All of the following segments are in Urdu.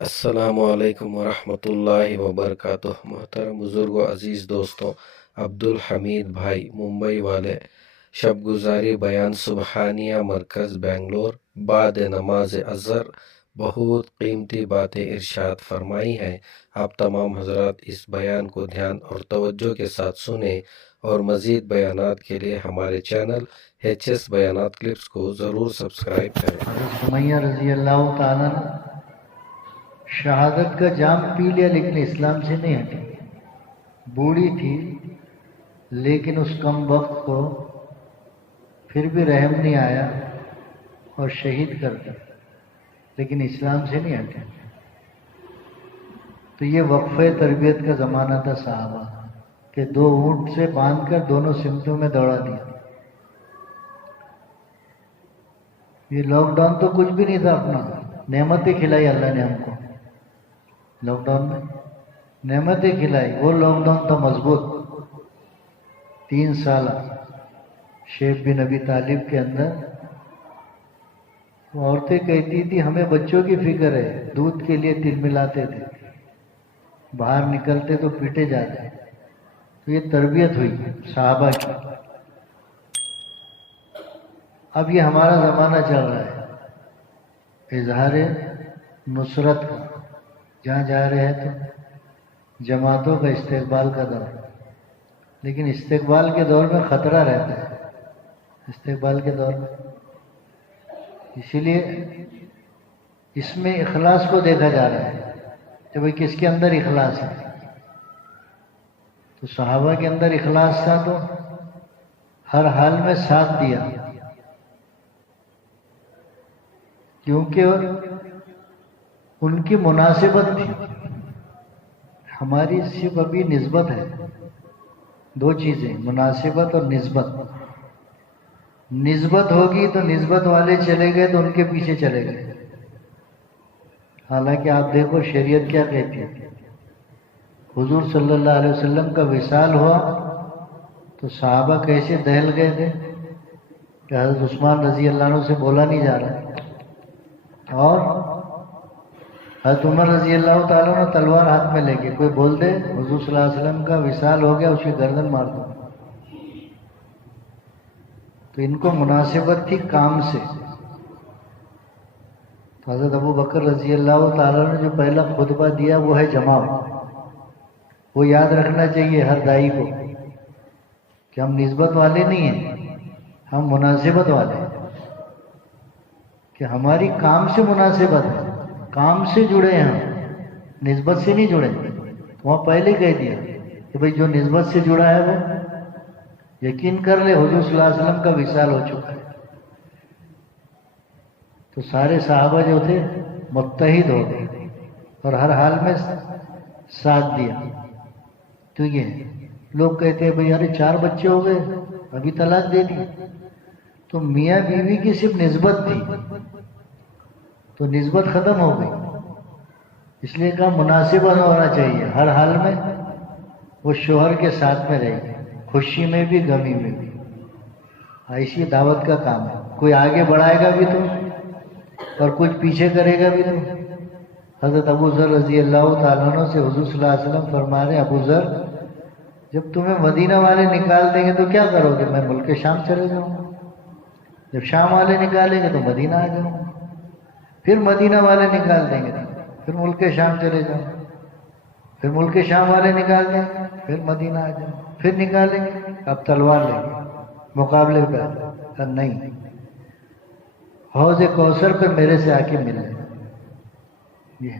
السلام علیکم ورحمۃ اللہ وبرکاتہ۔ محترم بزرگ و عزیز دوستوں، عبدالحمید بھائی ممبئی والے شب گزاری بیان سبحانیہ مرکز بنگلور بعد نماز اظہر بہت قیمتی باتیں ارشاد فرمائی ہیں۔ آپ تمام حضرات اس بیان کو دھیان اور توجہ کے ساتھ سنیں اور مزید بیانات کے لیے ہمارے چینل ایچ بیانات کلپس کو ضرور سبسکرائب کریں۔ حضرت سمیہ رضی اللہ تعالیٰ نے شہادت کا جام پی لیا لیکن اسلام سے نہیں ہٹی۔ بوڑھی تھی لیکن اس کم وقت کو پھر بھی رحم نہیں آیا اور شہید کر دیا، لیکن اسلام سے نہیں ہٹے۔ تو یہ وقفہ تربیت کا زمانہ تھا صحابہ کہ 2 اونٹ سے باندھ کر دونوں سمتوں میں دوڑا دیا۔ یہ لاک ڈاؤن تو کچھ بھی نہیں تھا، اپنا نعمتیں کھلائی اللہ نے ہم کو۔ لاک ڈاؤن میں نعمتیں کھلائی، وہ لاک ڈاؤن تھا مضبوط۔ 3 سالہ شیخ بن ابی طالب کے اندر وہ عورتیں کہتی تھی ہمیں بچوں کی فکر ہے، دودھ کے لیے تل ملاتے تھے، باہر نکلتے تو پیٹے جاتے۔ تو یہ تربیت ہوئی صحابہ کی۔ اب یہ ہمارا زمانہ چل رہا ہے اظہار نصرت کا، جہاں جا رہے ہیں تو جماعتوں کا استقبال کا دور، لیکن استقبال کے دور میں خطرہ رہتا ہے۔ استقبال کے دور میں اسی لیے اس میں اخلاص کو دیکھا جا رہا ہے کہ بھئی کس کے اندر اخلاص ہے۔ تو صحابہ کے اندر اخلاص تھا تو ہر حال میں ساتھ دیا، کیونکہ ان کی مناسبت تھی۔ ہماری صرف ابھی نسبت ہے، 2 چیزیں، مناسبت اور نسبت۔ نسبت ہوگی تو نسبت والے چلے گئے تو ان کے پیچھے چلے گئے۔ حالانکہ آپ دیکھو شریعت کیا کہتی ہے۔ حضور صلی اللہ علیہ وسلم کا وصال ہوا تو صحابہ کیسے دہل گئے تھے کہ حضرت عثمان رضی اللہ عنہ سے بولا نہیں جا رہا، اور حضرت عمر رضی اللہ تعالیٰ نے تلوار ہاتھ میں لے کے کوئی بول دے حضور صلی اللہ علیہ وسلم کا وصال ہو گیا، اس کی گردن مار دو۔ تو ان کو مناسبت تھی کام سے۔ تو حضرت ابو بکر رضی اللہ تعالیٰ نے جو پہلا خطبہ دیا وہ ہے جماعت۔ وہ یاد رکھنا چاہیے ہر دائی کو کہ ہم نسبت والے نہیں ہیں، ہم مناسبت والے ہیں، کہ ہماری کام سے مناسبت ہے، کام سے جڑے ہیں، ہم نسبت سے نہیں جڑے۔ وہاں پہلے کہہ دیا کہ بھئی جو نسبت سے جڑا ہے وہ یقین کر لے حضور صلی اللہ علیہ وسلم کا وصال ہو چکا ہے۔ تو سارے صحابہ جو تھے متحد ہو گئے اور ہر حال میں ساتھ دیا۔ تو یہ لوگ کہتے ہیں بھئی ارے 4 بچے ہو گئے ابھی طلاق دے دی۔ تو میاں بیوی کی صرف نسبت تھی تو نسبت ختم ہو گئی، اس لیے کہا مناسبت ہونا چاہیے، ہر حال میں وہ شوہر کے ساتھ میں رہے گی، خوشی میں بھی غمی میں بھی۔ ایسی دعوت کا کام ہے، کوئی آگے بڑھائے گا بھی تو اور کچھ پیچھے کرے گا بھی تو۔ حضرت ابو ذر رضی اللہ تعالیٰ عنہ سے حضور صلی اللہ علیہ وسلم فرما رہے ہیں ابو ذر جب تمہیں مدینہ والے نکال دیں گے تو کیا کرو گے؟ میں ملک شام چلے جاؤں گا۔ جب شام والے نکالیں گے تو مدینہ آ جاؤں گا، پھر مدینہ والے نکال دیں گے پھر ملک شام چلے جاؤں، پھر ملک شام والے نکال دیں گے پھر مدینہ آ جاؤں، پھر نکالیں گے اب تلوار لیں گے مقابلے پہ۔ نہیں، حوض کوثر پہ میرے سے آ کے ملے، یہ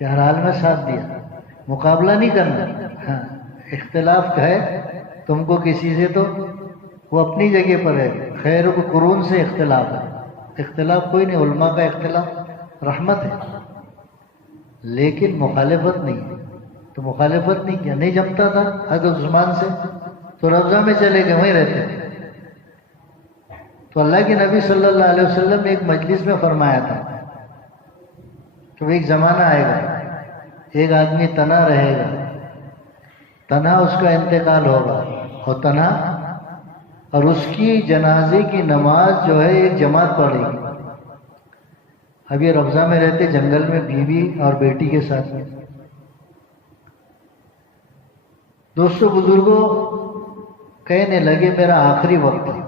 کہ ہر حال میں ساتھ دیا، مقابلہ نہیں کرنا۔ ہاں اختلاف ہے تم کو کسی سے تو وہ اپنی جگہ پر ہے، خیر و قرون سے اختلاف ہے، اختلاف کوئی نہیں، علماء کا اختلاف رحمت ہے، لیکن مخالفت نہیں ہے۔ تو مخالفت نہیں کیا، نہیں جمتا تھا حضرت عثمان سے تو روضہ میں چلے گئے، وہیں رہتے تھے۔ تو اللہ کے نبی صلی اللہ علیہ وسلم نے ایک مجلس میں فرمایا تھا کہ ایک زمانہ آئے گا ایک آدمی تنہا رہے گا، تنہا اس کا انتقال ہوگا اور تنہا، اور اس کی جنازے کی نماز جو ہے ایک جماعت پڑھے گی۔ اب یہ ربضہ میں رہتے جنگل میں بیوی اور بیٹی کے ساتھ میں. دوستوں بزرگوں کہنے لگے میرا آخری وقت ہے.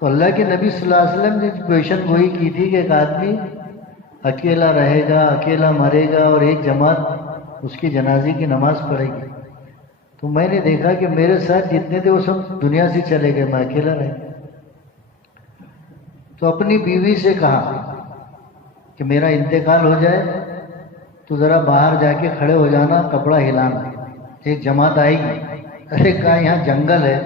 تو اللہ کے نبی صلی اللہ علیہ وسلم نے پیشن گوئی کی تھی کہ ایک آدمی اکیلا رہے گا، اکیلا مرے گا اور ایک جماعت اس کی جنازے کی نماز پڑھے گی. تو میں نے دیکھا کہ میرے ساتھ جتنے تھے وہ سب دنیا سے چلے گئے، میں اکیلا رہ گیا. تو اپنی بیوی سے کہا کہ میرا انتقال ہو جائے تو ذرا باہر جا کے کھڑے ہو جانا، کپڑا ہلانا، ایک جماعت آئے گی. ارے کہا یہاں جنگل ہے،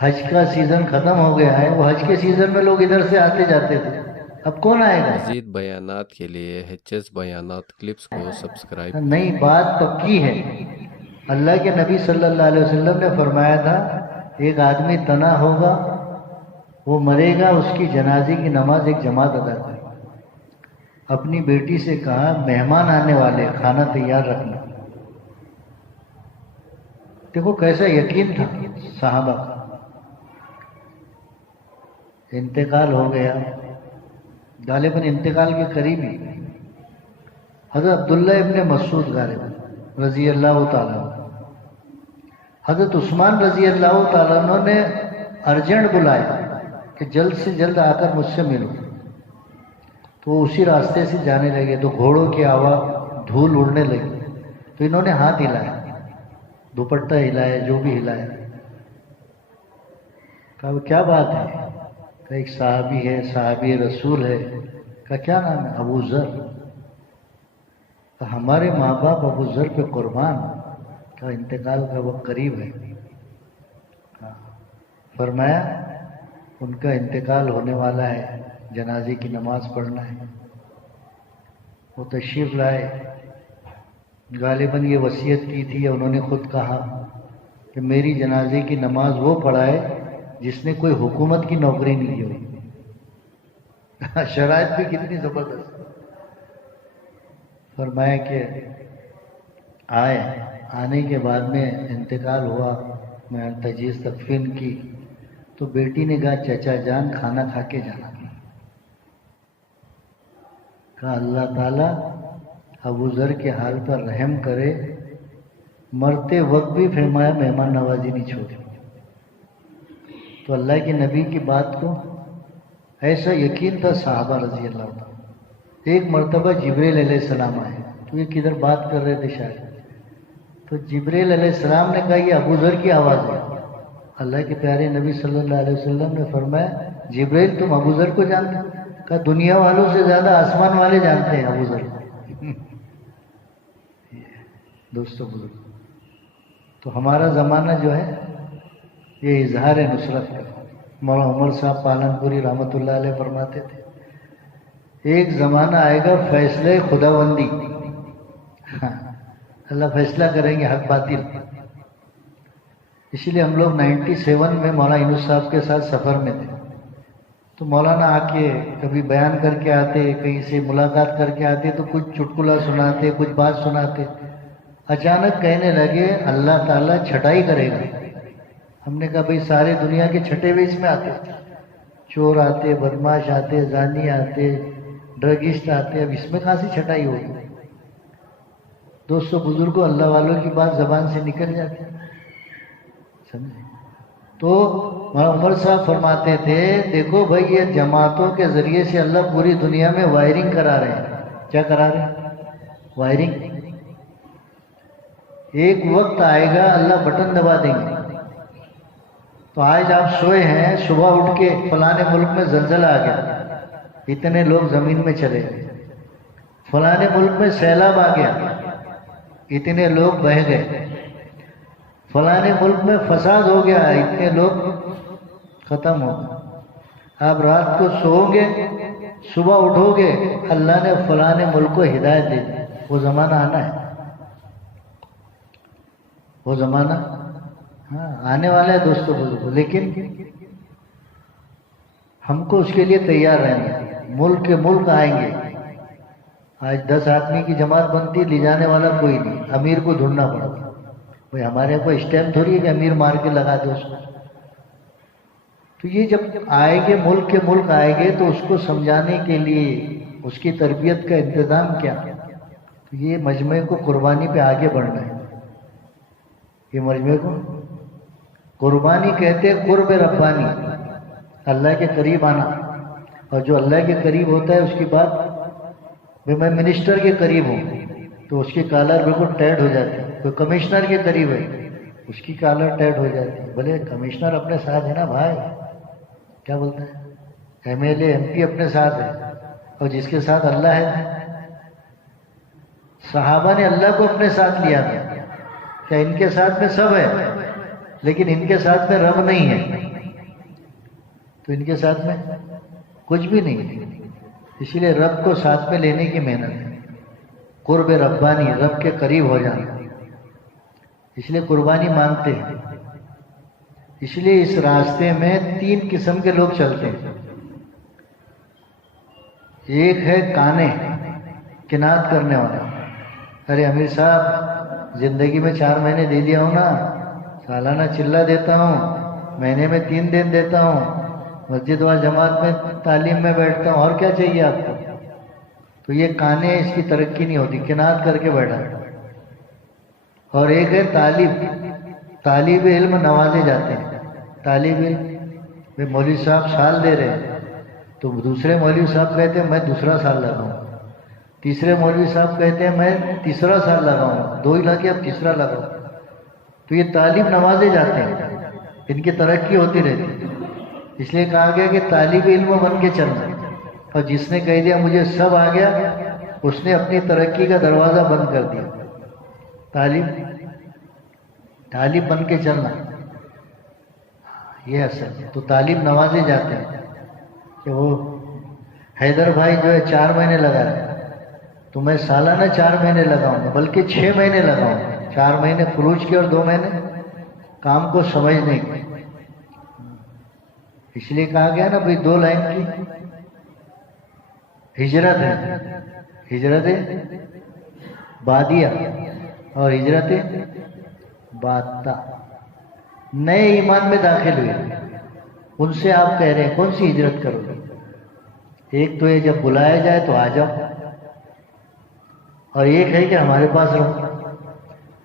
حج کا سیزن ختم ہو گیا ہے. وہ حج کے سیزن میں لوگ ادھر سے آتے جاتے تھے، اب کون آئے گا؟ مزید بیانات کے لیے HS بیانات کلپس کو سبسکرائب نہیں، بات پکی ہے. اللہ کے نبی صلی اللہ علیہ وسلم نے فرمایا تھا ایک آدمی تنا ہوگا، وہ مرے گا، اس کی جنازے کی نماز ایک جماعت ادا کرے. اپنی بیٹی سے کہا مہمان آنے والے، کھانا تیار رکھنا. دیکھو کیسا یقین تھا صحابہ کا. انتقال ہو گیا، غالباً انتقال کے قریب ہی حضرت عبداللہ ابن مسعود غالباً رضی اللہ تعالیٰ عنہ، حضرت عثمان رضی اللہ تعالیٰ عنہ نے ارجنٹ بلایا کہ جلد سے جلد آ کر مجھ سے ملو. تو اسی راستے سے جانے لگے تو گھوڑوں کی آواز، دھول اڑنے لگی. تو انہوں نے ہاتھ ہلایا، دوپٹہ ہلایا، جو بھی ہلایا. کہا کیا بات ہے؟ کہ ایک صحابی ہے، صحابی رسول ہے. کا کیا نام ہے؟ ابو ذر. ہمارے ماں باپ ابو ذر پہ قربان، کا انتقال کا وقت قریب ہے. فرمایا ان کا انتقال ہونے والا ہے، جنازے کی نماز پڑھنا ہے. وہ تشریف لائے. غالباً یہ وصیت کی تھی، انہوں نے خود کہا کہ میری جنازے کی نماز وہ پڑھائے جس نے کوئی حکومت کی نوکری نہیں کی ہوئی. شرائط بھی کتنی زبردست. فرمایا کہ آنے کے بعد میں انتقال ہوا، میں تجہیز تکفین کی. تو بیٹی نے کہا چچا جان کھانا کھا کے جانا. کہا اللہ تعالیٰ ابو ذر کے حال پر رحم کرے، مرتے وقت بھی فرمایا مہمان نوازی نہیں چھوڑی. تو اللہ کے نبی کی بات کو ایسا یقین تھا صحابہ رضی اللہ عنہ. ایک مرتبہ جبریل علیہ السلام آئے. تو یہ کدھر بات کر رہے تھے شاید. تو جبریل علیہ السلام نے کہا یہ ابو ذر کی آواز ہے. اللہ کے پیارے نبی صلی اللہ علیہ وسلم نے فرمایا جبریل تم ابو ذر کو جانتے ہو؟ کہا دنیا والوں سے زیادہ آسمان والے جانتے ہیں ابو ذر. دوستو بزرگ، تو ہمارا زمانہ جو ہے یہ اظہار نصرت کا. مولانا عمر صاحب پالن پوری رحمۃ اللہ علیہ فرماتے تھے ایک زمانہ آئے گا فیصلے خداوندی. اللہ فیصلہ کریں گے حق باطل. اسی لیے ہم لوگ 97 میں مولانا یونس صاحب کے ساتھ سفر میں تھے. تو مولانا آ کے کبھی بیان کر کے آتے، کہیں سے ملاقات کر کے آتے تو کچھ چٹکلا سناتے، کچھ بات سناتے. اچانک کہنے لگے اللہ تعالیٰ چھٹائی کرے گا. ہم نے کہا بھئی سارے دنیا کے چھٹے بھی اس میں آتے، چور آتے، بدماش آتے، زانی آتے، ڈرگسٹ آتے، اب اس میں کہاں سے چھٹائی ہوگی؟ دوستو بزرگوں، اللہ والوں کی بات زبان سے نکل جاتی، سمجھے؟ تو عمر صاحب فرماتے تھے دیکھو بھائی یہ جماعتوں کے ذریعے سے اللہ پوری دنیا میں وائرنگ کرا رہے ہیں. کیا کرا رہے ہیں؟ وائرنگ. ایک وقت آئے گا اللہ بٹن دبا دیں گے. تو آج آپ سوئے ہیں، صبح اٹھ کے فلانے ملک میں زلزلہ آ گیا، اتنے لوگ زمین میں چلے گئے. فلانے ملک میں سیلاب آ گیا، اتنے لوگ بہہ گئے. فلانے ملک میں فساد ہو گیا، اتنے لوگ ختم ہو گئے. آپ رات کو سوؤ گے، صبح اٹھو گے، اللہ نے فلانے ملک کو ہدایت دے دی. وہ زمانہ آنا ہے، وہ زمانہ آنے والا ہے دوستو بزرگوں. لیکن ہم کو اس کے لیے تیار رہنا ہے. ملک کے ملک آئیں گے. آج 10 آدمی کی جماعت بنتی، لے جانے والا کوئی نہیں، امیر کو ڈھونڈنا پڑتا. بھائی ہمارے کوئی اسٹیمپ تھوڑی ہے کہ امیر مار کے لگا دے اس کو. تو یہ جب آئے گے ملک کے ملک آئے گے تو اس کو سمجھانے کے لیے اس کی تربیت کا انتظام کیا؟ تو یہ مجمع کو قربانی پہ آگے بڑھنا ہے. یہ مجمع کو قربانی کہتے ہیں، قرب ربانی، اللہ کے قریب آنا. اور جو اللہ کے قریب ہوتا ہے اس کی بات، میں منسٹر کے قریب ہوں تو اس کی کالر بالکل ٹائٹ ہو جاتی ہے. کوئی کمشنر کے قریب ہے اس کی کالر ٹائٹ ہو جاتی ہے. بولے کمشنر اپنے ساتھ ہے نا بھائی، کیا بولتے ہیں، M L A M P اپنے ساتھ ہے، اور جس کے ساتھ اللہ ہے. صحابہ نے اللہ کو اپنے ساتھ لیا تھا. کیا ان کے ساتھ میں سب ہے لیکن ان کے ساتھ میں رب نہیں ہے، تو ان کے ساتھ میں کچھ بھی نہیں ہے. اسی لیے رب کو ساتھ میں لینے کی محنت ہے، قرب ربانی، رب کے قریب ہو جانا. اس لیے قربانی مانگتے ہیں. اس لیے اس راستے میں 3 قسم کے لوگ چلتے ہیں. ایک ہے کانے، کنات کرنے والا. ارے امیر صاحب زندگی میں 4 مہینے دے دیا ہوں نا، سالانہ چلہ دیتا ہوں، مہینے میں 3 دن دیتا ہوں، مسجد و جماعت میں تعلیم میں بیٹھتا ہوں، اور کیا چاہیے آپ کو؟ تو یہ کانے، اس کی ترقی نہیں ہوتی، کنات کر کے بیٹھا. اور ایک ہے طالب علم نوازے جاتے ہیں. طالب علم مولوی صاحب سال دے رہے ہیں تو دوسرے مولوی صاحب کہتے ہیں میں دوسرا سال لگاؤں، تیسرے مولوی صاحب کہتے ہیں میں تیسرا سال لگاؤں، 2 ہی لگے اب تیسرا لگاؤں. تو یہ طالب نوازے جاتے ہیں، ان کی ترقی ہوتی رہتی ہے. اس لیے کہا گیا کہ طالب علم بن کے چلنا. اور جس نے کہہ دیا مجھے سب آ گیا، اس نے اپنی ترقی کا دروازہ بند کر دیا. طالب بن کے چلنا یہ اصل ہے. تو طالب نوازے جاتے ہیں کہ وہ حیدر بھائی جو ہے 4 مہینے لگا رہے، تو میں سالانہ 4 مہینے لگاؤں گا، بلکہ 6 مہینے لگاؤں گا. 4 مہینے خروج کے اور 2 مہینے کام کو سمجھنے کے. اس لیے کہا گیا نا بھائی 2 لائن کی ہجرت ہے، ہجرت بادیہ اور ہجرت بادہ. نئے ایمان میں داخل ہوئے، ان سے آپ کہہ رہے ہیں کون سی ہجرت کرو گے؟ ایک تو یہ جب بلایا جائے تو آ جاؤ، اور ایک ہے کہ ہمارے پاس رہو.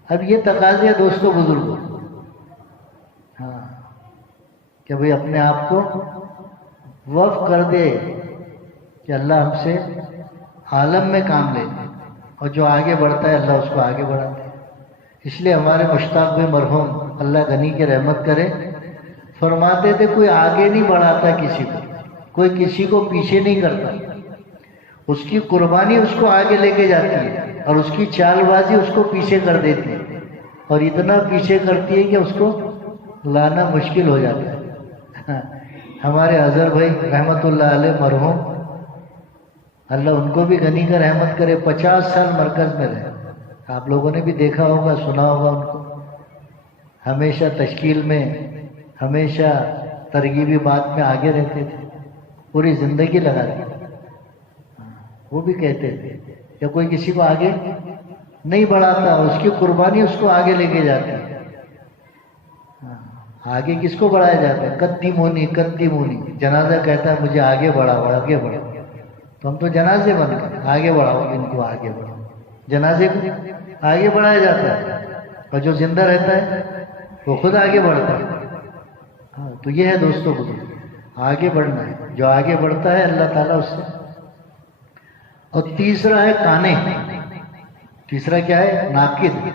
اب یہ تقاضے دوستوں بزرگوں، ہاں، کہ بھئی اپنے آپ کو وقف کر دے کہ اللہ ہم سے عالم میں کام لے، اور جو آگے بڑھتا ہے اللہ اس کو آگے بڑھاتا ہے. اس لیے ہمارے مشتاق بھائی مرحوم اللہ غنی کے رحمت کرے فرماتے تھے کوئی آگے نہیں بڑھاتا کسی کو، کوئی کسی کو پیچھے نہیں کرتا. اس کی قربانی اس کو آگے لے کے جاتی ہے اور اس کی چال بازی اس کو پیچھے کر دیتی ہے، اور اتنا پیچھے کرتی ہے کہ اس کو لانا مشکل ہو جاتا ہے. ہمارے اظہر بھائی رحمت اللہ علیہ مرحوم، اللہ ان کو بھی غنی کا رحمت کرے، 50 سال مرکز میں رہے. آپ لوگوں نے بھی دیکھا ہوگا، سنا ہوگا ان کو. ہمیشہ تشکیل میں، ہمیشہ ترغیبی بات میں آگے رہتے تھے، پوری زندگی لگا دی. وہ بھی کہتے تھے کہ کوئی کسی کو آگے نہیں بڑھاتا، اس کی قربانی اس کو آگے لے کے جاتی ہے. آگے کس کو بڑھایا جاتا ہے؟ قدمونی قدمونی. جنازہ کہتا ہے مجھے آگے بڑھاؤ، آگے بڑھاؤ. تو ہم تو جنازے بن گئے، آگے بڑھاؤ ان کو، آگے بڑھاؤ. جنازے کو آگے بڑھایا جاتا ہے، اور جو زندہ رہتا ہے وہ خود آگے بڑھتا ہے. ہاں، تو یہ ہے دوستوں کو آگے بڑھنا ہے. جو آگے بڑھتا ہے اللہ تعالیٰ اس سے. اور تیسرا ہے کانے. تیسرا کیا ہے؟ ناقد،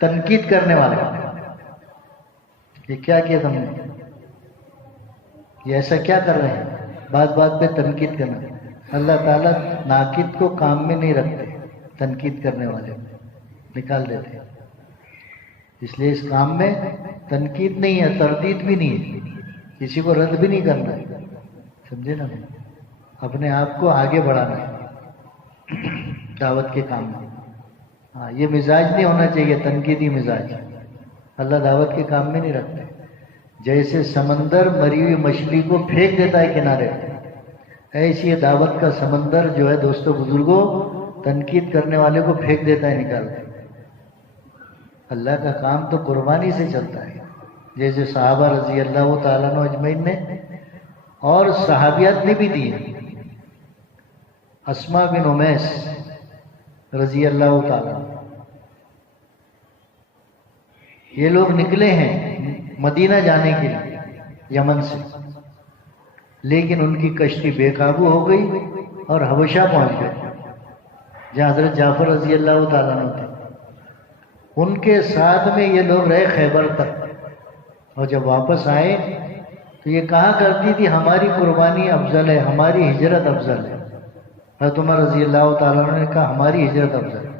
تنقید کرنے والا. یہ کیا کیا تم نے، یہ ایسا کیا کر رہے ہیں، بات بات پہ تنقید کرنا. اللہ تعالیٰ ناقد کو کام میں نہیں رکھتے، تنقید کرنے والے نکال دیتے. اس لیے اس کام میں تنقید نہیں ہے، تردید بھی نہیں ہے، کسی کو رد بھی نہیں کرنا ہے. سمجھے نا؟ اپنے آپ کو آگے بڑھانا ہے دعوت کے کام میں. ہاں، یہ مزاج نہیں ہونا چاہیے تنقیدی مزاج. اللہ دعوت کے کام میں نہیں رکھتے. جیسے سمندر مری ہوئی مچھلی کو پھینک دیتا ہے کنارے، ایسی یہ دعوت کا سمندر جو ہے دوستوں بزرگوں تنقید کرنے والے کو پھینک دیتا ہے، نکال. اللہ کا کام تو قربانی سے چلتا ہے. جیسے صحابہ رضی اللہ تعالیٰ عنہ اجمعین نے اور صحابیات نے بھی دیے. اسماء بن امیس رضی اللہ تعالیٰ عنہ، یہ لوگ نکلے ہیں مدینہ جانے کے لیے یمن سے، لیکن ان کی کشتی بے قابو ہو گئی اور حبشہ پہنچ گئے جہاں حضرت جعفر رضی اللہ تعالیٰ عنہ تھے. ان کے ساتھ میں یہ لوگ رہے خیبر تک، اور جب واپس آئے تو یہ کہا کرتی تھی ہماری قربانی افضل ہے، ہماری ہجرت افضل ہے. حضرت عمر رضی اللہ تعالیٰ عنہ نے کہا ہماری ہجرت افضل ہے.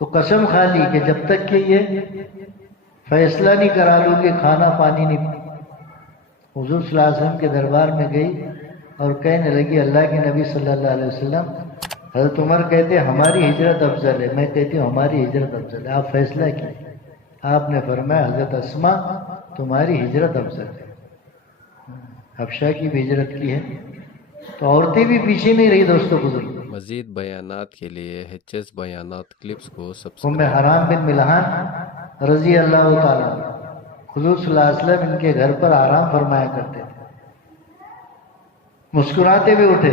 تو قسم کھا لی کہ جب تک کہ یہ فیصلہ نہیں کرا لوں کہ کھانا پانی نہیں. حضور صلی اللہ علیہ وسلم کے دربار میں گئی اور کہنے لگی اللہ کے نبی صلی اللہ علیہ وسلم، حضرت عمر کہتے ہماری ہجرت افضل ہے، میں کہتی ہوں ہماری ہجرت افضل ہے، آپ فیصلہ کیجیے. آپ نے فرمایا حضرت اسماء تمہاری ہجرت افضل ہے. حبشہ کی بھی ہجرت کی ہے. تو عورتیں بھی پیچھے نہیں رہی دوستو بزرگ. مزید بیانات کے لیے HS بیانات کلپس کو ام سبسکرائب حرام بن ملحان رضی اللہ تعالیٰ حضور صلی اللہ علیہ وسلم ان کے گھر پر آرام فرمایا کرتے تھے. مسکراتے ہوئے اٹھے،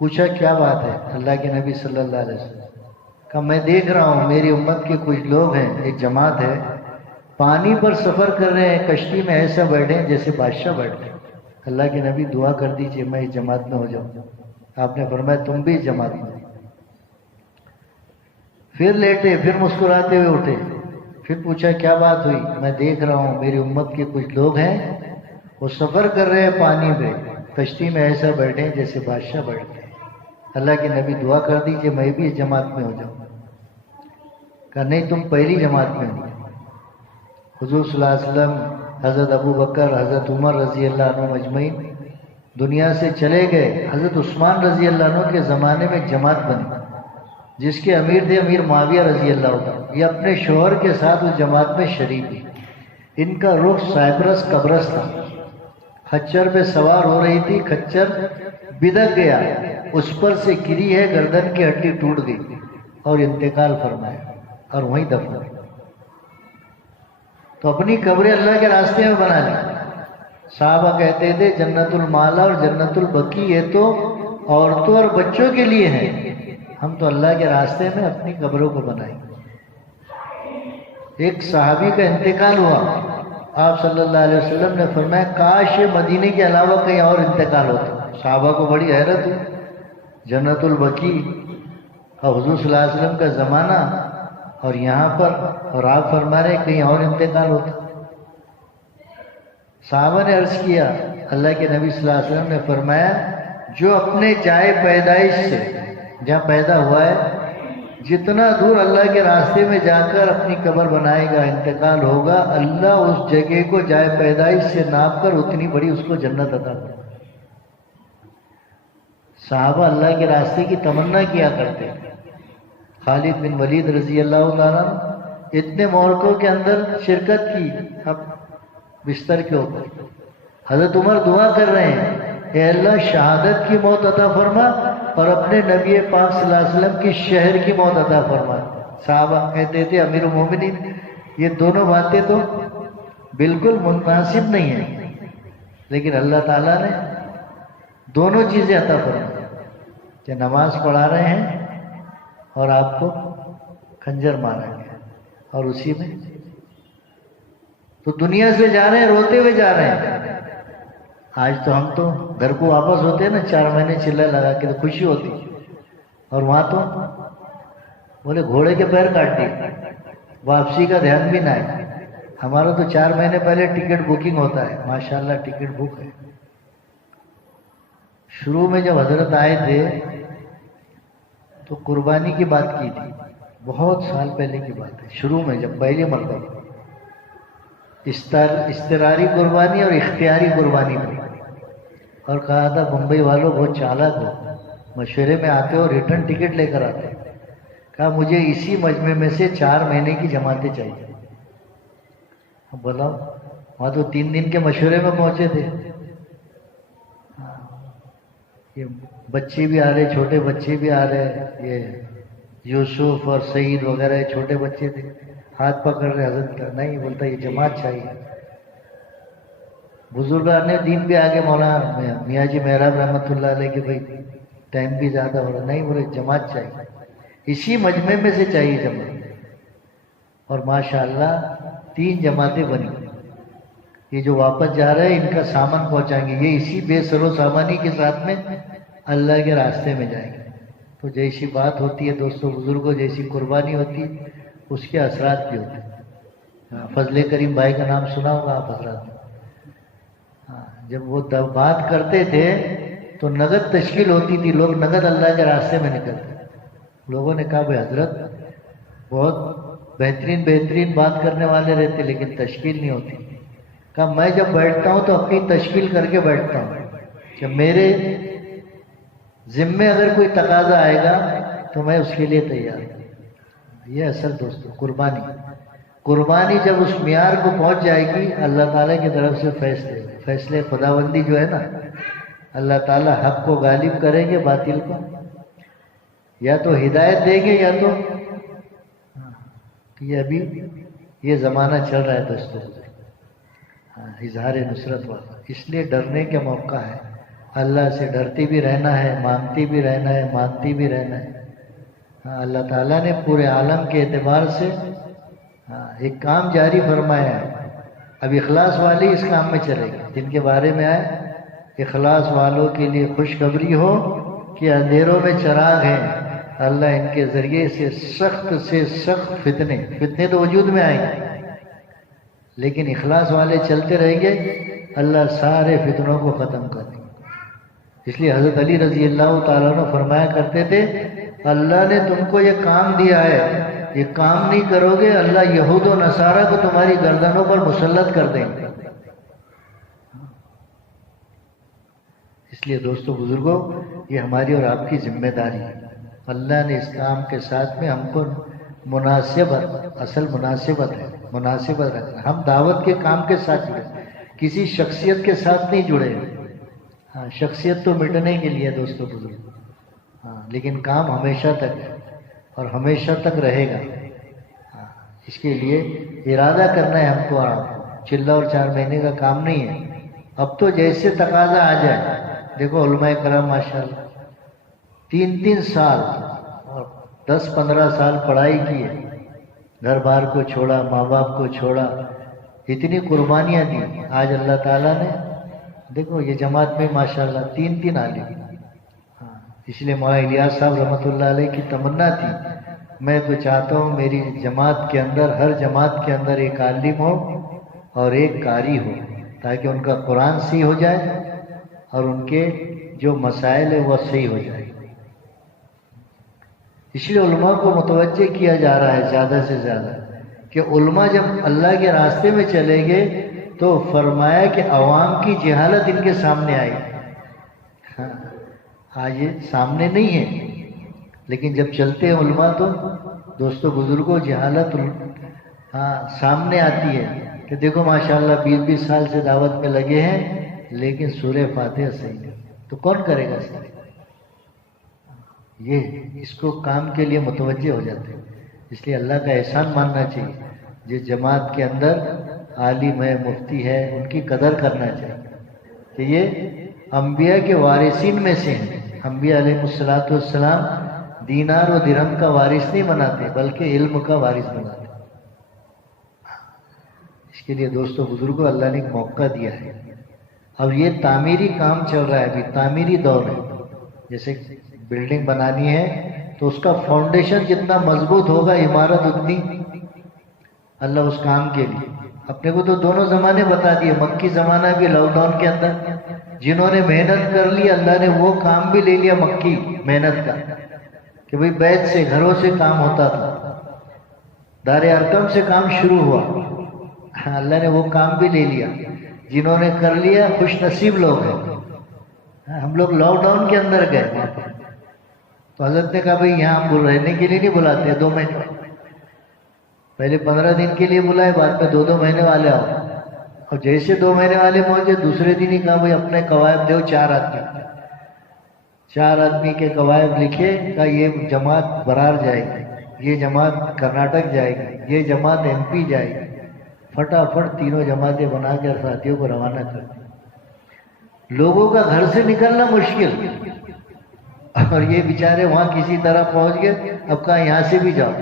پوچھا کیا بات ہے؟ اللہ کے نبی صلی اللہ علیہ وسلم کہا میں دیکھ رہا ہوں میری امت کے کچھ لوگ ہیں، ایک جماعت ہے، پانی پر سفر کر رہے ہیں، کشتی میں ایسا بیٹھے ہیں جیسے بادشاہ بیٹھتے ہیں. اللہ کے نبی دعا کر دیجئے میں اس جماعت میں ہو جاؤں. آپ نے فرمایا تم بھی اس جماعت میں. پھر لیٹے، پھر مسکراتے ہوئے اٹھے، پھر پوچھا کیا بات ہوئی؟ میں دیکھ رہا ہوں میری امت کے کچھ لوگ ہیں وہ سفر کر رہے ہیں پانی میں، کشتی میں ایسا بیٹھے ہیں جیسے بادشاہ بیٹھتے ہیں. اللہ کے نبی دعا کر دیجئے میں بھی اس جماعت میں ہو جاؤں. کہا نہیں تم پہلی جماعت میں ہو. حضور صلی اللہ علیہ وسلم، حضرت ابو بکر، حضرت عمر رضی اللہ عنہ مجمعین دنیا سے چلے گئے. حضرت عثمان رضی اللہ عنہ کے زمانے میں ایک جماعت بنی جس کے امیر تھے امیر معاویہ رضی اللہ عنہ. یہ اپنے شوہر کے ساتھ اس جماعت میں شریک تھی. ان کا رخ سائپرس قبرص تھا. خچر پہ سوار ہو رہی تھی، خچر بدک گیا، اس پر سے گری ہے، گردن کی ہڈی ٹوٹ گئی اور انتقال فرمایا اور وہیں دفن ہوئی. تو اپنی قبریں اللہ کے راستے میں بنا لی. صحابہ کہتے تھے جنت المالا اور جنت البقی یہ تو عورتوں اور بچوں کے لیے ہیں، ہم تو اللہ کے راستے میں اپنی قبروں کو بنائیں. ایک صحابی کا انتقال ہوا، آپ صلی اللہ علیہ وسلم نے فرمایا کاش یہ مدینے کے علاوہ کہیں اور انتقال ہوتا. صحابہ کو بڑی حیرت ہوئی، جنت البقی اور حضور صلی اللہ علیہ وسلم کا زمانہ اور یہاں پر، اور آپ فرما رہے کہیں اور انتقال ہوتا. صحابہ نے عرض کیا، اللہ کے نبی صلی اللہ علیہ وسلم نے فرمایا جو اپنے جائے پیدائش سے جہاں پیدا ہوا ہے جتنا دور اللہ کے راستے میں جا کر اپنی قبر بنائے گا، انتقال ہوگا، اللہ اس جگہ کو جائے پیدائش سے ناپ کر اتنی بڑی اس کو جنت عطا کرے. صحابہ اللہ کے راستے کی تمنا کیا کرتے. خالد بن ولید رضی اللہ تعالیٰ اتنے معرکوں کے اندر شرکت کی، اب بستر کے اوپر حضرت عمر دعا کر رہے ہیں اے اللہ شہادت کی موت عطا فرما اور اپنے نبی پاک صلی اللہ علیہ وسلم کی شہر کی موت عطا فرما. صحابہ کہتے تھے امیر المومنین یہ دونوں باتیں تو بالکل مناسب نہیں ہیں، لیکن اللہ تعالیٰ نے دونوں چیزیں عطا فرمائی کہ نماز پڑھا رہے ہیں اور آپ کو خنجر مارا گیا اور اسی میں تو دنیا سے جا رہے ہیں، روتے ہوئے جا رہے ہیں. آج تو ہم تو گھر کو واپس ہوتے ہیں نا 4 مہینے چلے لگا کے تو خوشی ہوتی، اور وہاں تو بولے گھوڑے کے پیر کاٹ دیے، واپسی کا دھیان بھی نہ ہے. ہمارا تو 4 مہینے پہلے ٹکٹ بکنگ ہوتا ہے، ماشاءاللہ ٹکٹ بک ہے. شروع میں جب حضرت آئے تھے تو قربانی کی بات کی تھی، بہت سال پہلے کی بات ہے. شروع میں جب پہلی مرتبہ استراری قربانی اور اختیاری قربانی میں، اور کہا تھا بمبئی والوں بہت چالاک ہو، مشورے میں آتے ہو ریٹرن ٹکٹ لے کر آتے. کہا مجھے اسی مجمع میں سے 4 مہینے کی جماعتیں چاہیے. بولا وہاں تو 3 دن کے مشورے میں پہنچے تھے، یہ بچے بھی آ رہے، چھوٹے بچے بھی آ رہے، یہ یوسف اور سعید وغیرہ چھوٹے بچے تھے. ہاتھ پکڑ رہے حضرت کا، نہیں بولتا یہ جماعت چاہیے. بزرگان دین بھی آگے مولانا میاں جی محراب رحمۃ اللہ علیہ کے بھائی ٹائم بھی زیادہ ہو رہا، نہیں بولے جماعت چاہیے، اسی مجمع میں سے چاہیے جماعت. اور ماشاءاللہ 3 جماعتیں بنی. یہ جو واپس جا رہے ہیں ان کا سامان پہنچائیں گے، یہ اسی بے سر و سامانی کے ساتھ میں اللہ کے راستے میں جائیں گے. تو جیسی بات ہوتی ہے دوستوں بزرگوں، جیسی قربانی ہوتی ہے اس کے اثرات بھی ہوتے ہیں. فضل کریم بھائی کا نام سنا ہوگا آپ حضرات. جب وہ بات کرتے تھے تو نقد تشکیل ہوتی تھی، لوگ نقد اللہ کے راستے میں نکلتے. لوگوں نے کہا بھائی حضرت بہت بہترین بات کرنے والے رہتے لیکن تشکیل نہیں ہوتی. کہا میں جب بیٹھتا ہوں تو اپنی تشکیل کر کے بیٹھتا ہوں کہ میرے ذمے اگر کوئی تقاضا آئے گا تو میں اس کے لیے تیار ہوں. یہ اصل دوستوں قربانی جب اس معیار کو پہنچ جائے گی اللہ تعالیٰ کی طرف سے فیصلے خداوندی جو ہے نا، اللہ تعالیٰ حق کو غالب کریں گے باطل کو، یا تو ہدایت دیں گے یا تو یہ ابھی یہ زمانہ چل رہا ہے دوستوں. اظہار نصرت والا، اس لیے ڈرنے کا موقع ہے. اللہ سے ڈرتی بھی رہنا ہے، مانگتی بھی رہنا ہے، مانتی بھی رہنا ہے. اللہ تعالیٰ نے پورے عالم کے اعتبار سے ایک کام جاری فرمایا ہے. اب اخلاص والے اس کام میں چلے گا، جن کے بارے میں آئے اخلاص والوں کے لیے خوشخبری ہو کہ اندھیروں میں چراغ ہیں. اللہ ان کے ذریعے سے سخت فتنے تو وجود میں آئیں گے، لیکن اخلاص والے چلتے رہیں گے اللہ سارے فتنوں کو ختم کر دیں گے. اس لیے حضرت علی رضی اللہ تعالیٰ عنہ فرمایا کرتے تھے اللہ نے تم کو یہ کام دیا ہے، یہ کام نہیں کرو گے اللہ یہود و نصارہ کو تمہاری گردنوں پر مسلط کر دیں گے. اس لیے دوستو بزرگوں یہ ہماری اور آپ کی ذمہ داری ہے. اللہ نے اس کام کے ساتھ میں ہم کو مناسبت رکھنا. ہم دعوت کے کام کے ساتھ جڑے، کسی شخصیت کے ساتھ نہیں جڑے. شخصیت تو مٹنے کے لیے دوستو بزرگوں، لیکن کام ہمیشہ تک ہے اور ہمیشہ تک رہے گا. اس کے لیے ارادہ کرنا ہے ہم کو اور آپ کو. چلہ اور 4 مہینے کا کام نہیں ہے. اب تو جیسے تقاضا آ جائے، دیکھو علماء کرام ماشاءاللہ 3 سال اور 10-15 سال پڑھائی کی ہے، گھر بار کو چھوڑا، ماں باپ کو چھوڑا، اتنی قربانیاں دی. آج اللہ تعالیٰ نے دیکھو یہ جماعت میں ماشاءاللہ 3 عالم. اس لیے مولانا الیاس صاحب رحمۃ اللہ علیہ کی تمنا تھی میں تو چاہتا ہوں میری جماعت کے اندر، ہر جماعت کے اندر ایک عالم ہو اور ایک قاری ہو، تاکہ ان کا قرآن صحیح ہو جائے اور ان کے جو مسائل ہیں وہ صحیح ہو جائے. اس لیے علماء کو متوجہ کیا جا رہا ہے زیادہ سے زیادہ کہ علماء جب اللہ کے راستے میں چلیں گے تو فرمایا کہ عوام کی جہالت ان کے سامنے آئی. آج یہ سامنے نہیں ہے، لیکن جب چلتے ہیں علماء تو دوستو بزرگوں جہالت سامنے آتی ہے کہ دیکھو ماشاءاللہ 20 سال سے دعوت میں لگے ہیں لیکن سورہ فاتحہ صحیح نہیں، تو کون کرے گا صحیح؟ یہ اس کو کام کے لیے متوجہ ہو جاتے ہیں. اس لیے اللہ کا احسان ماننا چاہیے. جس جماعت کے اندر عالم ہے، مفتی ہے، ان کی قدر کرنا چاہیے کہ یہ انبیاء کے وارثین میں سے ہیں. انبیاء علیہ السلام دینار و درہم کا وارث نہیں بناتے بلکہ علم کا وارث بناتے. اس کے لیے دوستو بزرگوں اللہ نے ایک موقع دیا ہے. اب یہ تعمیری کام چل رہا ہے، ابھی تعمیری دور ہے. جیسے بلڈنگ بنانی ہے تو اس کا فاؤنڈیشن جتنا مضبوط ہوگا عمارت اتنی. اللہ اس کام کے لیے اپنے کو تو دونوں زمانے بتا دیے، مکی زمانہ بھی لاک ڈاؤن کے اندر جنہوں نے محنت کر لی اللہ نے وہ کام بھی لے لیا مکی محنت کا کہ بھئی بیت سے گھروں سے کام ہوتا تھا، دار ارقم سے کام شروع ہوا، اللہ نے وہ کام بھی لے لیا. جنہوں نے کر لیا خوش نصیب لوگ ہیں. ہم لوگ لاک ڈاؤن کے اندر گئے تو حضرت نے کہا بھئی یہاں ہم رہنے کے لیے نہیں بلاتے، 2 مہینے پہلے 15 دن کے لیے بلائے، بعد میں 2 مہینے والے آؤ. اور جیسے 2 مہینے والے پہنچے دوسرے دن ہی کہا بھئی اپنے قوائب دو 4 آدمی. 4 آدمی کے قوائب لکھے، کہا یہ جماعت برار جائے گی. یہ جماعت کرناٹک جائے گی، یہ جماعت ایم پی جائے گی، فٹافٹ تینوں جماعتیں بنا کر ساتھیوں کو روانہ کر دی۔ لوگوں کا گھر سے نکلنا مشکل، اور یہ بیچارے وہاں کسی طرح پہنچ گئے۔ اب کہا یہاں سے بھی جاؤ۔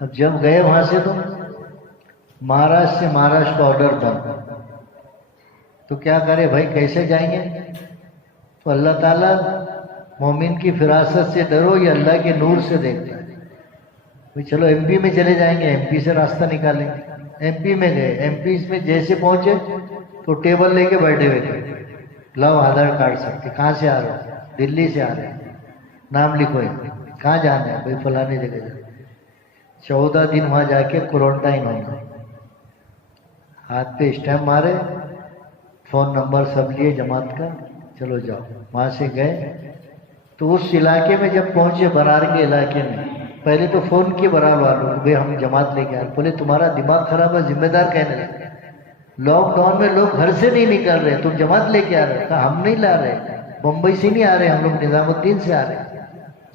اب جب گئے وہاں سے تو مہاراشٹر سے مہاراشٹر کا آرڈر بند، تو کیا کرے بھائی، کیسے جائیں گے؟ تو اللہ تعالیٰ مومن کی فراست سے ڈرو، یہ اللہ کے نور سے دیکھتا ہے۔ بھائی چلو ایم پی میں چلے جائیں گے، ایم پی سے راستہ نکالیں گے۔ ایم پی میں گئے، ایم پی میں جیسے پہنچے تو ٹیبل لے کے بیٹھے ہوئے تھے، لاؤ آدھار کارڈ سکتے، کہاں سے آ رہے ہو؟ دلی سے آ رہے ہیں، نام لکھو ہے، کہاں جانا ہے؟ بھائی فلانی جگہ جانا۔ 14 دن وہاں جا کے کوارنٹائن ہو گئے، ہاتھ پہ اسٹیمپ مارے، فون نمبر سب لیے جماعت کا، چلو جاؤ۔ وہاں سے گئے تو اس علاقے میں جب پہنچے، برار کے علاقے میں، پہلے تو فون کیے برار والوں، بھائی ہم جماعت لے کے آئے۔ بولے تمہارا دماغ خراب ہے، ذمہ دار کہنے لگے، لاک ڈاؤن میں لوگ گھر سے نہیں نکل رہے، تم جماعت لے کے آ رہے؟ کہا ہم نہیں لا رہے، بمبئی سے نہیں آ رہے، ہم لوگ نظام الدین سے آ رہے ہیں۔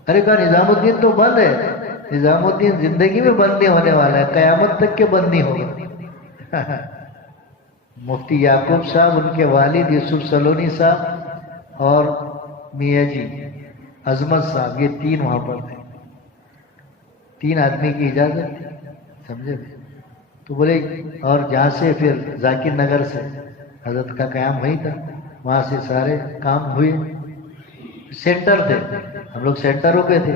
ارے کہا نظام الدین تو بند ہے۔ نظام الدین زندگی میں بند نہیں ہونے والا ہے، قیامت تک کے بند نہیں ہوگا۔ مفتی یعقوب صاحب، ان کے والد یوسف سلونی صاحب اور میاں جی عظمت صاحب، یہ تین وہاں پر تھے، 3 آدمی کی اجازت تھی، سمجھے؟ تو بولے، اور جہاں سے پھر ذاکر نگر سے حضرت کا قیام وہیں تھا، وہاں سے سارے کام ہوئے۔ سینٹر تھے، ہم لوگ سینٹروں پہ تھے۔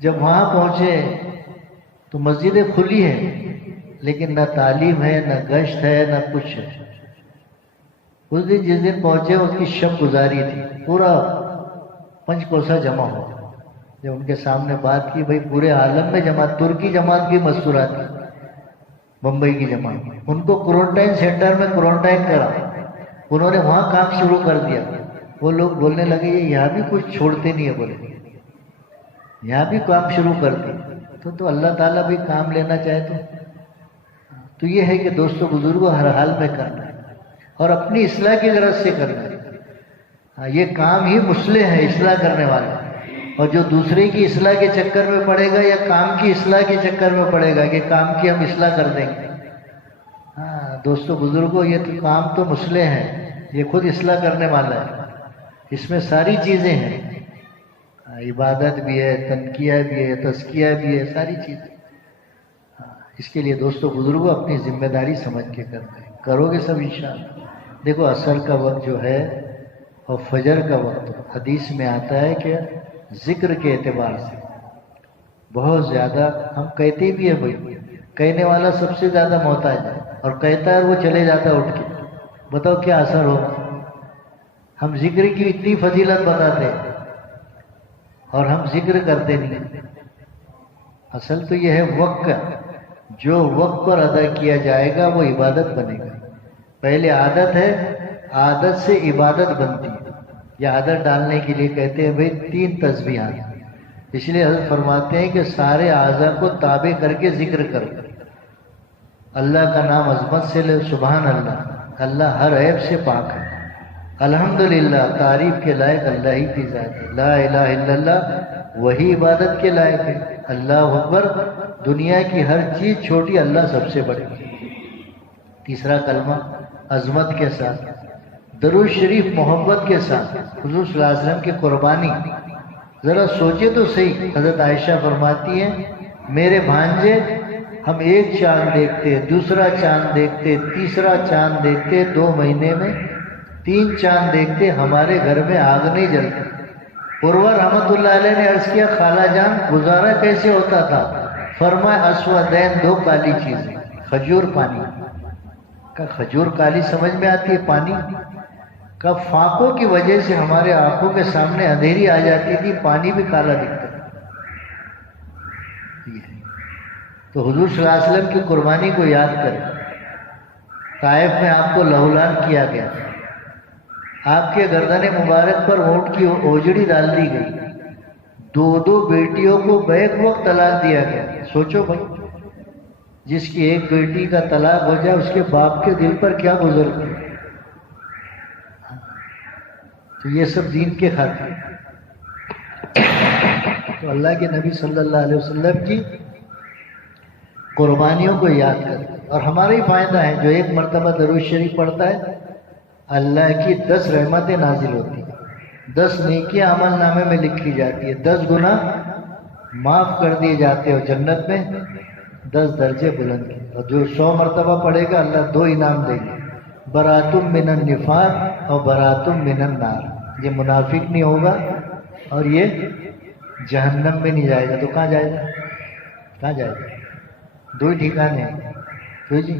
جب وہاں پہنچے تو مسجدیں کھلی ہیں، لیکن نہ تعلیم ہے، نہ گشت ہے، نہ کچھ ہے۔ اس دن جس دن پہنچے اس کی شب گزاری تھی، پورا پنچکوسہ جمع ہوا۔ جب ان کے سامنے بات کی، بھائی پورے عالم میں جماعت، ترکی جماعت بھی مستورات کی، بمبئی کی جماعت، ان کو کوارنٹائن سینٹر میں کوارنٹائن کرا، انہوں نے وہاں کام شروع کر دیا۔ وہ لوگ بولنے لگے یہ یہاں بھی کچھ چھوڑتے نہیں ہے، بولے یہاں بھی کام شروع کر دی۔ تو اللہ تعالیٰ بھی کام لینا چاہے تو یہ ہے کہ دوستو بزرگوں، ہر حال میں کرنا ہے اور اپنی اصلاح کی غرض سے کرنا ہے۔ یہ کام ہی مصلح ہے، اصلاح کرنے والا۔ اور جو دوسرے کی اصلاح کے چکر میں پڑے گا یا کام کی اصلاح کے چکر میں پڑے گا کہ کام کی ہم اصلاح کر دیں گے، دوستو بزرگوں، یہ تو کام تو مصلح ہے، یہ خود اصلاح کرنے والا ہے۔ اس میں ساری چیزیں ہیں، عبادت بھی ہے، تنقیہ بھی ہے، تزکیہ بھی ہے، ساری چیزیں۔ اس کے لیے دوستو بزرگوں اپنی ذمہ داری سمجھ کے کرنا ہے، کرو گے سب انشاءاللہ۔ دیکھو عصر کا وقت جو ہے اور فجر کا وقت، حدیث میں آتا ہے کہ ذکر کے اعتبار سے بہت زیادہ، ہم کہتے بھی ہیں بھائی، کہنے والا سب سے زیادہ محتاج ہے، اور کہتا ہے وہ چلے جاتا ہے اٹھ کے، بتاؤ کیا اثر ہوگا؟ ہم ذکر کی اتنی فضیلت بتاتے ہیں اور ہم ذکر کرتے نہیں۔ اصل تو یہ ہے وقت کا، جو وقت پر ادا کیا جائے گا وہ عبادت بنے گا۔ پہلے عادت ہے، عادت سے عبادت بنتی ہے۔ یہ عادت ڈالنے کے لیے کہتے ہیں بھئی 3 تسبیحات، اس لیے حضرت فرماتے ہیں کہ سارے اعضاء کو تابع کر کے ذکر کرو۔ اللہ کا نام عظمت سے لے، سبحان اللہ، اللہ ہر عیب سے پاک ہے، الحمدللہ، تعریف کے لائق اللہ ہی کی ذات ہے، لا الہ الا اللہ، وہی عبادت کے لائق ہے، اللہ اکبر، دنیا کی ہر چیز چھوٹی، اللہ سب سے بڑی۔ تیسرا کلمہ عظمت کے ساتھ، درود شریف محبت کے ساتھ، حضور صلی اللہ علیہ وسلم کی قربانی۔ ذرا سوچے تو صحیح، حضرت عائشہ فرماتی ہیں میرے بھانجے ہم ایک چاند دیکھتے، دوسرا چاند دیکھتے، تیسرا چاند دیکھتے، 2 مہینے میں 3 چاند دیکھتے، ہمارے گھر میں آگ نہیں جلتی۔ عروہ رحمت اللہ علیہ نے عرض کیا خالہ جان گزارا کیسے ہوتا تھا؟ فرمایا اسودین، 2 کالی چیزیں، کھجور، پانی۔ کا کھجور کالی سمجھ میں آتی ہے، پانی کا فاقوں کی وجہ سے ہمارے آنکھوں کے سامنے اندھیری آ جاتی تھی، پانی بھی کالا دکھتا ہے۔ تو حضور صلی اللہ علیہ وسلم کی قربانی کو یاد کریں۔ طائف میں آپ کو لہولان کیا گیا، آپ کے گردن مبارک پر اونٹ کی اوجڑی ڈال دی گئی، 2 بیٹیوں کو بیک وقت طلاق دیا گیا۔ سوچو بھائی، جس کی ایک بیٹی کا طلاق ہو جائے اس کے باپ کے دل پر کیا گزرتی ہے۔ تو یہ سب دین کے خاطر۔ تو اللہ کے نبی صلی اللہ علیہ وسلم کی قربانیوں کو یاد کریں، اور ہمارا ہی فائدہ ہے۔ جو ایک مرتبہ درود شریف پڑھتا ہے اللہ کی 10 رحمتیں نازل ہوتی ہیں، 10 نیکیاں عمل نامے میں لکھی جاتی ہے، 10 گناہ معاف کر دیے جاتے ہیں، اور جنت میں 10 درجے بلند ہیں۔ اور جو 100 مرتبہ پڑھے گا اللہ 2 انعام دیں گے، براتم من النفاق اور براتم من النار۔ یہ منافق نہیں ہوگا اور یہ جہنم میں نہیں جائے گا، تو کہاں جائے گا؟ کہاں جائے گا؟ 2 ہی ٹھکانے ہیں، کیوں جی؟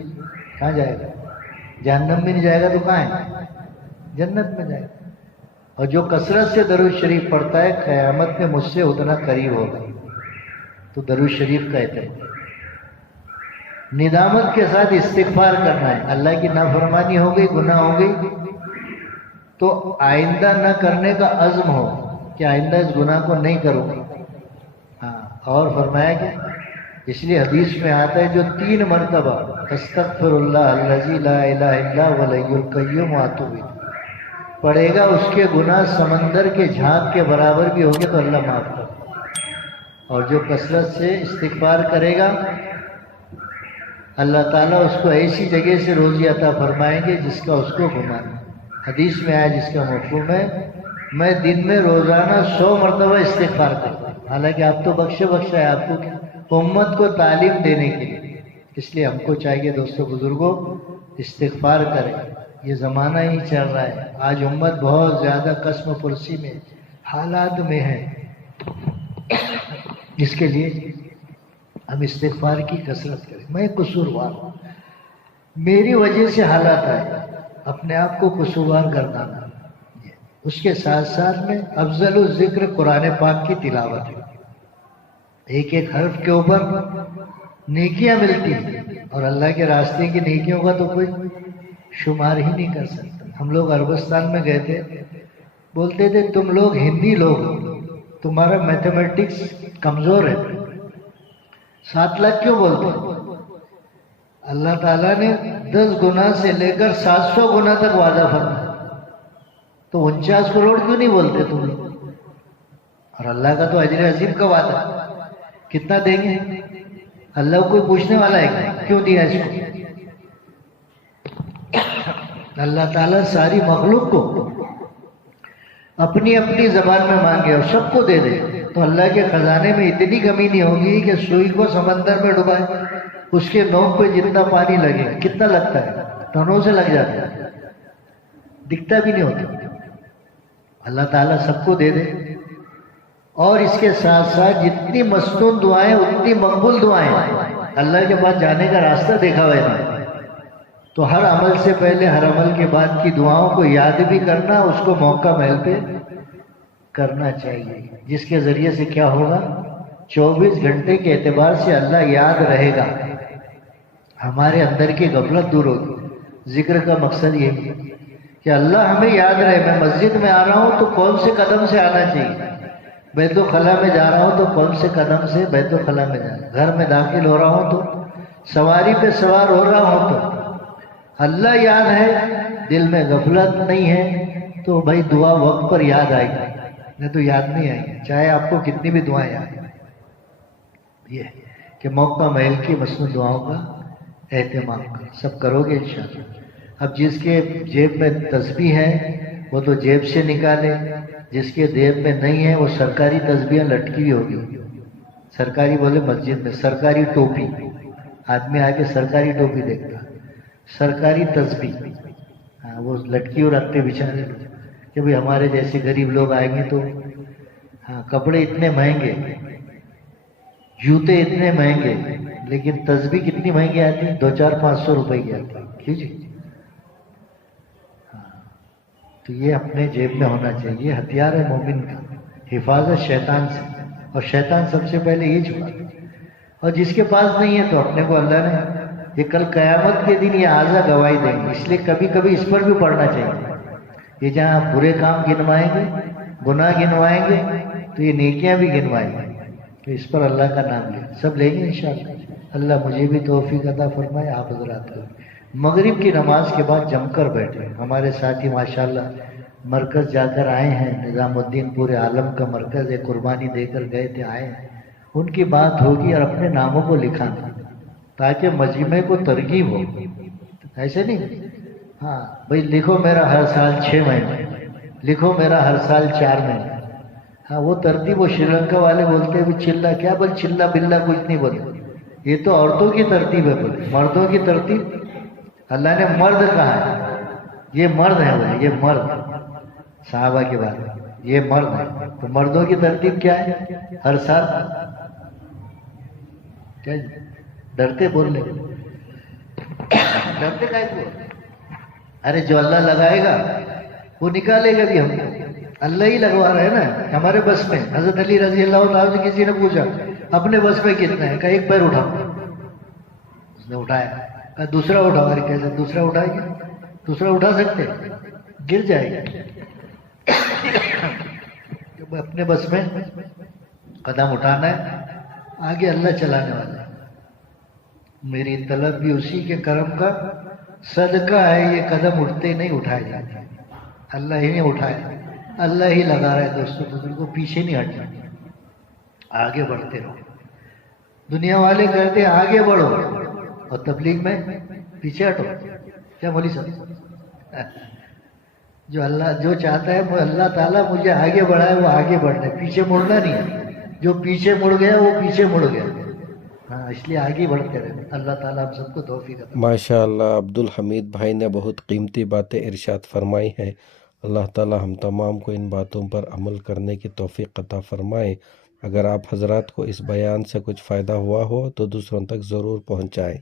کہاں جائے گا؟ جہنم میں نہیں جائے گا تو کہاں ہے؟ جنت میں جائے گا۔ اور جو کثرت سے درود شریف پڑھتا ہے قیامت میں مجھ سے اتنا قریب ہوگا۔ تو درود شریف کا اہتمام، ندامت کے ساتھ استغفار کرنا ہے۔ اللہ کی نافرمانی ہو گئی، گناہ ہو گئی، تو آئندہ نہ کرنے کا عزم ہو کہ آئندہ اس گناہ کو نہیں کروں گا۔ ہاں، اور فرمایا کہ اس لیے حدیث میں آتا ہے جو 3 مرتبہ استغفر اللہ الذی لا الہ الا هو الحی القیوم واتوب الیہ پڑھے گا، اس کے گناہ سمندر کے جھاگ کے برابر بھی ہوں گے تو اللہ معاف کرے۔ اور جو کثرت سے استغفار کرے گا اللہ تعالیٰ اس کو ایسی جگہ سے روزی عطا فرمائیں گے جس کا اس کو گمان ہے۔ حدیث میں آیا جس کا مفہوم ہے میں دن میں روزانہ 100 مرتبہ استغفار کرتا ہوں۔ حالانکہ آپ تو بخشا ہے، آپ کو کیا؟ امت کو تعلیم دینے کے لیے۔ اس لیے ہم کو چاہیے دوستوں بزرگوں استغفار کریں۔ یہ زمانہ ہی چل رہا ہے، آج امت بہت زیادہ قسم پرسی میں حالات میں ہے، اس کے لیے ہم استغفار کی کثرت کریں۔ میں قصوروار ہوں، میری وجہ سے حالات آئے، اپنے آپ کو قصوروار گردانا۔ اس کے ساتھ ساتھ میں افضل الذکر قرآن پاک کی تلاوت ہے، ایک ایک حرف کے اوپر نیکیاں ملتی ہیں، اور اللہ کے راستے کی نیکیوں کا تو کوئی شمار ہی نہیں کر سکتا۔ ہم لوگ عربستان میں گئے تھے، بولتے تھے تم لوگ ہندی لوگ، تمہارا میتھمیٹکس کمزور ہے، 7 لاکھ کیوں بولتے ہیں؟ اللہ تعالیٰ نے 10 گنا سے لے کر 700 گنا تک وعدہ فرمایا، تو 49 کروڑ کیوں نہیں بولتے تم؟ اور اللہ کا تو اجر عظیم کا وعدہ، کتنا دیں گے؟ اللہ کو کوئی پوچھنے والا ہے کیوں دیا اس کو؟ اللہ تعالیٰ ساری مخلوق کو اپنی اپنی زبان میں مانگے اور سب کو دے دے، تو اللہ کے خزانے میں اتنی کمی نہیں ہوگی کہ سوئی کو سمندر میں ڈبائے، اس کے نوک پہ جتنا پانی لگے، کتنا لگتا ہے؟ ٹنوں سے لگ جاتا ہے، دکھتا بھی نہیں ہوتا۔ اللہ تعالیٰ سب کو دے دے، اور اس کے ساتھ ساتھ جتنی مستون دعائیں اتنی مقبول دعائیں، اللہ کے پاس جانے کا راستہ دیکھا ہوا ہے۔ تو ہر عمل سے پہلے ہر عمل کے بعد کی دعاؤں کو یاد بھی کرنا، اس کو موقع مل پہ کرنا چاہیے، جس کے ذریعے سے کیا ہوگا؟ 24 گھنٹے کے اعتبار سے اللہ یاد رہے گا، ہمارے اندر کی غفلت دور ہوگی۔ ذکر کا مقصد یہ ہے کہ اللہ ہمیں یاد رہے، میں مسجد میں آ رہا ہوں تو کون سے قدم سے آنا چاہیے، بیت الخلا میں جا رہا ہوں تو کون سے قدم سے بیت الخلا میں جانا، گھر میں داخل ہو رہا ہوں تو، سواری پہ سوار ہو رہا ہوں تو اللہ یاد ہے، دل میں غفلت نہیں ہے، تو بھائی دعا وقت پر یاد آئے گی، نہیں تو یاد نہیں آئے گی، چاہے آپ کو کتنی بھی دعائیں یاد آئیں۔ یہ کہ موقع محل کی مسنون دعاؤں کا اہتمام کرو، سب کرو گے انشاءاللہ۔ اب جس کے جیب میں تسبیح ہے وہ تو جیب سے نکالے، جس کے جیب میں نہیں ہے وہ سرکاری تسبیحیں لٹکی ہوگی، سرکاری بولے مسجد میں سرکاری ٹوپی، آدمی آ کے سرکاری ٹوپی دیکھتا، سرکاری تسبیح، ہاں وہ لٹکی اور رکھتے بیچارے لوگ کہ بھئی ہمارے جیسے غریب لوگ آئیں گے تو، ہاں کپڑے اتنے مہنگے، جوتے اتنے مہنگے، لیکن تسبیح کتنی مہنگی آتی ہے؟ 200-500 روپے کی آتی ہے، ٹھیک ہے؟ تو یہ اپنے جیب میں ہونا چاہیے، ہتھیار ہے مومن کا، حفاظت شیطان سے، اور شیطان سب سے پہلے یہ چھپاتا ہے۔ اور جس کے پاس نہیں ہے تو اپنے کو اللہ نے یہ کل قیامت کے دن یہ اعلیٰ گواہی دیں گے، اس لیے کبھی کبھی اس پر بھی پڑھنا چاہیے۔ یہ جہاں برے کام گنوائیں گے، گناہ گنوائیں گے، تو یہ نیکیاں بھی گنوائیں گے، تو اس پر اللہ کا نام لیں، سب لیں گے انشاءاللہ۔ اللہ مجھے بھی توفیق عطا فرمائے، آپ حضرات کو۔ مغرب کی نماز کے بعد جم کر بیٹھے، ہمارے ساتھی ماشاءاللہ مرکز جا کر آئے ہیں، نظام الدین پورے عالم کا مرکز ہے، قربانی دے کر گئے تھے، آئے ہیں، ان کی بات ہوگی اور اپنے ناموں کو لکھانا تاکہ مجمع کو ترغیب ہو، ایسے نہیں ہاں بھائی لکھو میرا ہر سال 6 مہینے، لکھو میرا ہر سال 4 مہینے، ہاں وہ ترتیب وہ شری لنکا والے بولتے ہیں چلا کیا بول، چلا بلا کچھ نہیں بولے، یہ تو عورتوں کی ترتیب ہے بولے، مردوں کی ترتیب اللہ نے مرد کہا ہے، یہ مرد ہے بولے، یہ مرد صحابہ کے بعد یہ مرد ہے، تو مردوں کی ترتیب کیا ہے؟ ہر سال کیا ڈرتے بول لیں، ڈرتے کائے کو؟ ارے جو اللہ لگائے گا وہ نکالے گا بھی، ہم اللہ ہی لگوا رہے ہیں نا ہمارے بس میں۔ حضرت علی رضی اللہ عنہ سے کسی نے پوچھا اپنے بس میں کتنا ہے، کہا ایک پیر اٹھاؤ، اس نے اٹھایا، کہا دوسرا اٹھاؤ، ارے کیسے دوسرا اٹھائے گا؟ دوسرا اٹھا سکتے؟ گر جائے گا۔ اپنے بس میں قدم اٹھانا ہے، آگے اللہ چلانے والا ہے۔ میری طلب بھی اسی کے کرم کا صدقہ ہے، یہ قدم اٹھتے نہیں اٹھائے جاتے، اللہ ہی نہیں اٹھائے، اللہ ہی لگا رہا ہے دوستوں، بزرگوں پیچھے نہیں ہٹنا، آگے بڑھتے رہو۔ دنیا والے کہتے ہیں آگے بڑھو اور تبلیغ میں پیچھے ہٹو، کیا مولوی صاحب؟ جو اللہ جو چاہتا ہے وہ اللہ تعالیٰ مجھے آگے بڑھائے، وہ آگے بڑھنا ہے، پیچھے مڑنا نہیں ہے، جو پیچھے مڑ گیا وہ پیچھے مڑ گیا، ہاں اس لیے آگے بڑھتے رہے۔ اللہ تعالیٰ ہم سب کو توفیق عطا۔ ماشاء اللہ عبدالحمید بھائی نے بہت قیمتی باتیں ارشاد فرمائی ہیں، اللہ تعالی ہم تمام کو ان باتوں پر عمل کرنے کی توفیق عطا فرمائے۔ اگر آپ حضرات کو اس بیان سے کچھ فائدہ ہوا ہو تو دوسروں تک ضرور پہنچائیں۔